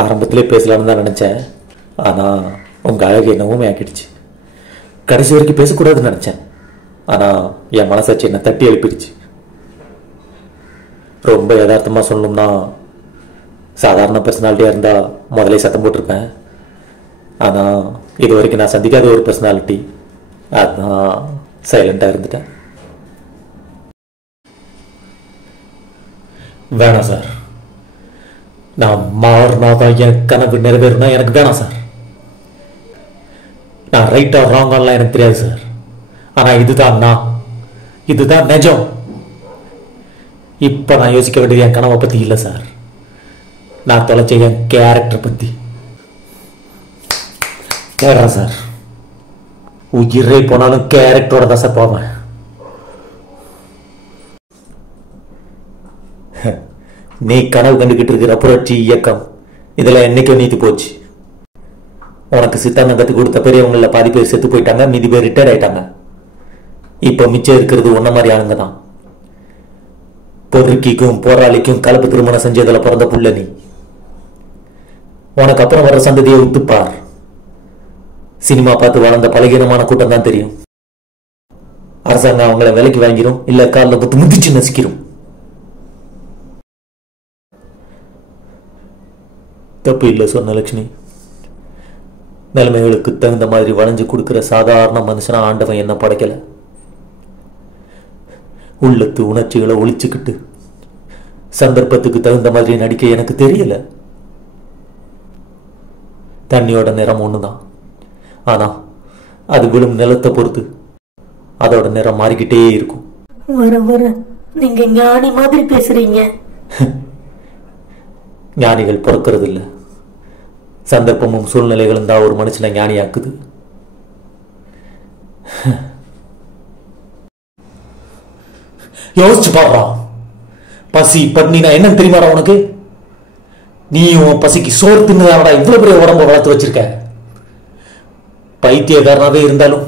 ஆரம்பத்திலே பேசலான்னு தான் நினச்சேன். ஆனால் உங்கள் அழகு என்ன ஊமையாக்கிடுச்சு. கடைசி வரைக்கும் பேசக்கூடாதுன்னு நினச்சேன். ஆனால் என் மனசாட்சி என்னை தட்டி எழுப்பிடுச்சு. ரொம்ப யதார்த்தமாக சொல்லணும்னா சாதாரண பர்சனாலிட்டியாக இருந்தால் முதலே சத்தம் போட்டிருப்பேன். ஆனால் இது வரைக்கும் நான் சந்திக்காத ஒரு பர்சனாலிட்டி, அதுதான் சைலண்டாக இருந்துட்டேன். வேணாம் சார், நான் மாறினாதான் என் கனவு நிறைவேறுனா எனக்கு வேணாம் சார். நான் ரைட்டா ராங்காலாம் எனக்கு தெரியாது சார். ஆனால் இதுதான் நிஜம். இப்போ நான் யோசிக்க வேண்டியது என் கனவை பற்றி இல்லை சார், நான் தொலைச்ச என் கேரக்டர் பற்றி. கேட்குறேன் சார், உயிரே போனாலும் கேரக்டரோட தான் சார் போவேன். நீ கனவு கண்டுகிட்டு இருக்கிற புரட்சி இயக்கம் இதில் என்னைக்கும் நீத்து போச்சு. உனக்கு சித்தாந்தம் கற்றுக் கொடுத்த பெரியவங்களில் பாதி பேர் செத்து போயிட்டாங்க, மீதி பேர் ரிட்டையர் ஆயிட்டாங்க. இப்போ மிச்சம் இருக்கிறது ஒன்ன மாதிரி ஆளுங்க தான். பொறுக்கிக்கும் போராளிக்கும் கலப்பு திருமணம் செஞ்சதில் பிறந்த புள்ள நீ. உனக்கு அப்புறம் வர்ற சந்ததியை உத்துப்பார். சினிமா பார்த்து வளர்ந்த பலகீனமான கூட்டம் தான் தெரியும். அரசாங்கம் அவங்கள விலைக்கு வாங்கிடும், இல்ல காலில் பத்து முதிச்சு நசிக்கிறோம். தப்பு இல்லை சொன்ன லட்சுமி. நிலைமைகளுக்கு தகுந்த மாதிரி வளைஞ்சு கொடுக்கிற சாதாரண மனுஷனா ஆண்டவன் என்ன படைக்கல. உள்ளத்து உணர்ச்சிகளை ஒழிச்சுக்கிட்டு சந்தர்ப்பத்துக்கு தகுந்த மாதிரி நடிக்க எனக்கு தெரியல. தண்ணியோட நிறம் ஒண்ணுதான், ஆனா அது விழும் நிலத்தை பொறுத்து அதோட நிறம் மாறிக்கிட்டே இருக்கும். வர நீங்க ஞானி மாதிரி பேசுறீங்க. ஞானிகள் பிறக்கிறது இல்லை, சந்தர்ப்பமும் சூழ்நிலைகளும் தான் ஒரு மனுஷனை ஞானியாக்குது. யோசிச்சு பாடுறா, பசி பட்னினா என்ன தெரியுமாடா உனக்கு? நீயும் பசிக்கு சோறு தின்னுதானடா இவ்வளவு பெரிய உடம்ப வளர்த்து வச்சிருக்க. பைத்தியக்காரனாவே இருந்தாலும்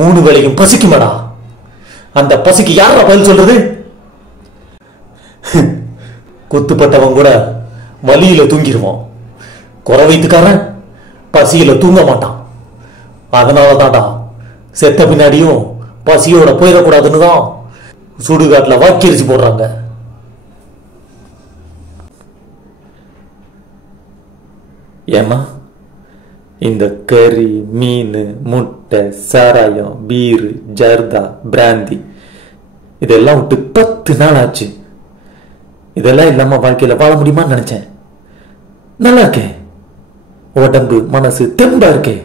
3 வேளையும் பசிக்குமாடா. அந்த பசிக்கு யாரா பதில் சொல்றது? குத்துப்பட்டவன் கூட வலியில தூங்கிடுவான், குறை வைத்துக்காரன் பசியில தூங்க மாட்டான். அதனாலதான்டா செத்த பின்னாடியும் பசியோட போயிடக்கூடாதுன்னு தான் சுடுகாட்டில் வாக்கிரிச்சு போடுறாங்க. ஏமா இந்த கறி, மீன், முட்டை, சாராயம், பீரு, ஜர்தா, பிராந்தி இதெல்லாம் விட்டு 10 நாள் ஆச்சு. இதெல்லாம் இல்லாம வாழ்க்கையில வாழ முடியுமான்னு நினைச்சேன். நல்லா இருக்கேன், உடம்பு மனசு தெம்பா இருக்கே.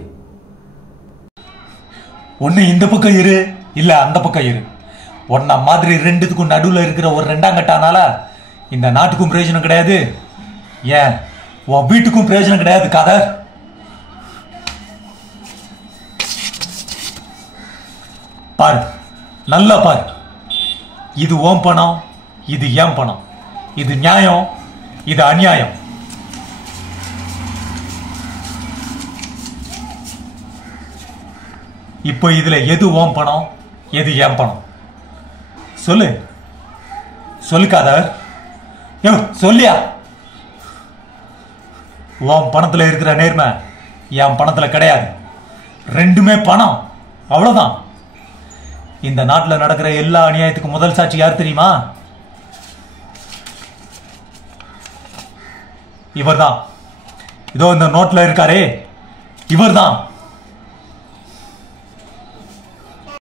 ஒண்ணு இந்த பக்கம் இரு, இல்ல அந்த பக்கம் இரு. ஒன்ன மாதிரி ரெண்டுத்துக்கும் நடுவில் இருக்கிற ஒரு 2ஆம் கட்டானால இந்த நாட்டுக்கும் பிரயோஜனம் கிடையாது, ஏன் உன் வீட்டுக்கும் பிரயோஜனம் கிடையாது. காதர், பாரு, நல்லா பாரு. இது ஓம் பணம், இது ஏன் பணம். இது நியாயம், இது அநியாயம். இப்போ இதுல எது ஓம் பணம், எது ஏன் பணம்? சொல்லு காதர், சொல்லியா? உன் பணத்துல இருக்கிற நேர்மை என் பணத்துல கிடையாது. ரெண்டுமே பணம், அவ்வளவுதான். இந்த நாட்டில் நடக்கிற எல்லா அநியாயத்துக்கும் முதல் சாட்சி யார் தெரியுமா? இவர்தான். இதோ இந்த நோட்ல இருக்காரே, இவர்தான்.